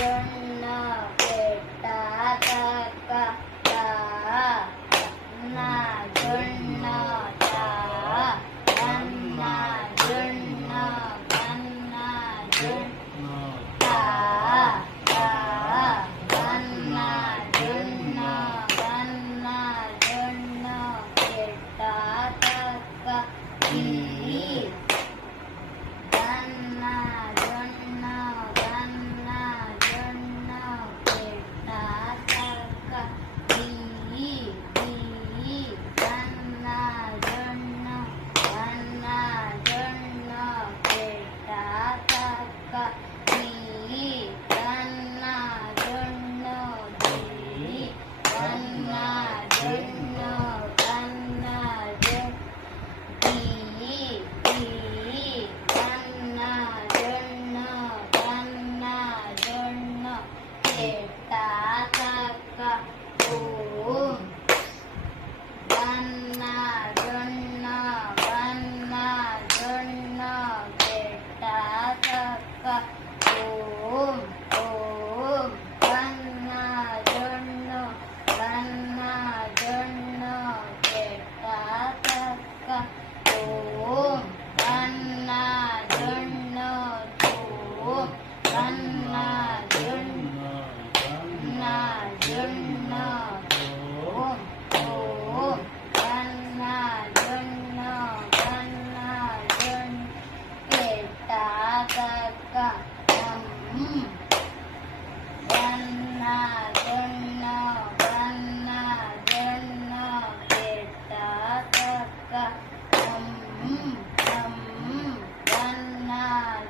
ಜೊಣ್ಣ ಕೆಟ್ಟ ತಕ್ಕ ನ ಜೊಣ್ಣ ತ ಕನ್ನ ಜೊಣ್ಣ ಕನ್ನ ಜೊಣ್ಣ ತ ಕನ್ನ ಜೊಣ್ಣ ಕನ್ನ ಜೊಣ್ಣ ಕೆಟ್ಟ ತಕ್ಕ ಕನ್ನ ಜೊಣ್ಣ ಕನ್ನ ಜೊಣ್ಣ ಕೆಟ್ಟ ತಕ್ಕ ಕನ್ನ ಜೊಣ್ಣ ಕನ್ನ ಜೊಣ್ಣ ಕೆಟ್ಟ ತಕ್ಕ ಕನ್ನ ಜೊಣ್ಣ ಕನ್ನ ಜೊಣ್ಣ ಕನ್ನ ಕನ್ನ ಜೊಣ್ಣ ಕನ್ನ ಜೊಣ್ಣ ಕೆಟ್ಟ ತಕ್ಕ ಓಂ ಕನ್ನ ಜೊಣ್ಣ ಕನ್ನ ಜೊಣ್ಣ ಕೆಟ್ಟ ತಕ್ಕ ಓಂ ಓಂ ಕನ್ನ ಜೊಣ್ಣ ಕನ್ನ ಜೊಣ್ಣ ಕೆಟ್ಟ ತಕ್ಕ ಓಂ ಕನ್ನ ಜೊಣ್ಣ ಓಂ ಕನ್ನ ಜೊಣ್ಣ ಕನ್ನ ಜೊಣ್ಣ ಓಂ ಓಂ ಕನ್ನ ಜೊಣ್ಣ ಕನ್ನ ಜೊಣ್ಣ ಕೆಟ್ಟ ತಕ್ಕ ಕನ್ನ ಜೊಣ್ಣ ಕನ್ನ ಜೊಣ್ಣ ಕೆಟ್ಟ ತಕ್ಕ ಕನ್ನ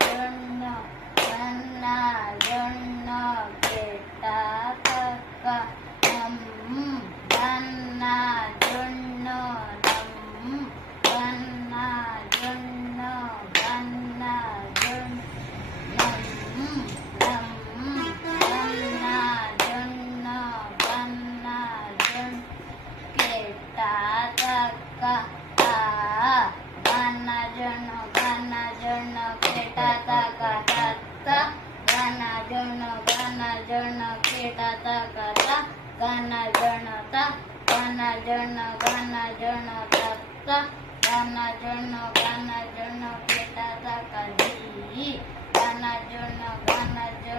ಜೊಣ್ಣ ಕನ್ನ ಜೊಣ್ಣ ಕೆಟ್ಟ ತಕ್ಕ ಕನ್ನ ಜೊಣ್ಣ ಕನ್ನ ಜೊಣ್ಣ ಕನ್ನ ಜೊಣ್ಣ ಕನ್ನ ಜೊಣ್ಣ ಕನ್ನ ಜೊಣ್ಣ ಕೆಟ್ಟ ತಕ್ಕ ಕನ್ನ ಜೊಣ್ಣ ಕನ್ನ ಜೊಣ್ಣ ಕೆಟ್ಟ ತಕ್ಕ ತತ್ತ ಕನ್ನ ಜೊಣ್ಣ ಕನ್ನ ಜೊಣ್ಣ ಕೆಟ್ಟ ತಕ್ಕ ಕನ್ನ ಜೊಣ್ಣ ತ ಕನ್ನ ಜೊಣ್ಣ ಕನ್ನ ಜೊಣ್ಣ ತತ್ತ ಕನ್ನ ಜೊಣ್ಣ ಕನ್ನ ಜೊಣ್ಣ ಕೆಟ್ಟ ತಕ್ಕ ಕನ್ನ ಜೊಣ್ಣ ಕನ್ನ ಜೊಣ್ಣ